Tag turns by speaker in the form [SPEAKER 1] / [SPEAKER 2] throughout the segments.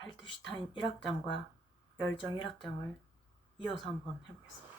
[SPEAKER 1] 발투슈타인 1악장과 열정 1악장을 이어서 한번 해보겠습니다.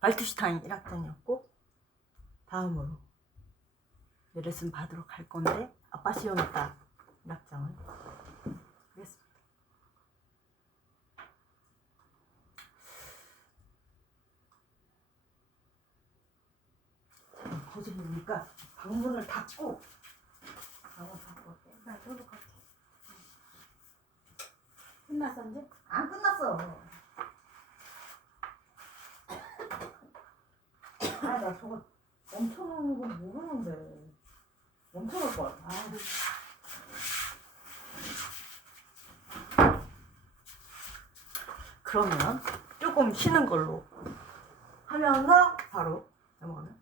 [SPEAKER 1] 발투시타인 1학년이었고 다음으로 이제 레슨 받으러 갈 건데 아빠 시험했다 1학장을 하겠습니다. 자, 거짓말이니까 방문을 닫고 방문 닫고.
[SPEAKER 2] 나 저도 갈게. 끝났어 이제?
[SPEAKER 1] 안 끝났어. 아, 나 저거 멈춰놓은 거 모르는데. 멈춰놓을 걸. 아, 그러면 조금 쉬는 걸로 하면서 바로 넘어가면.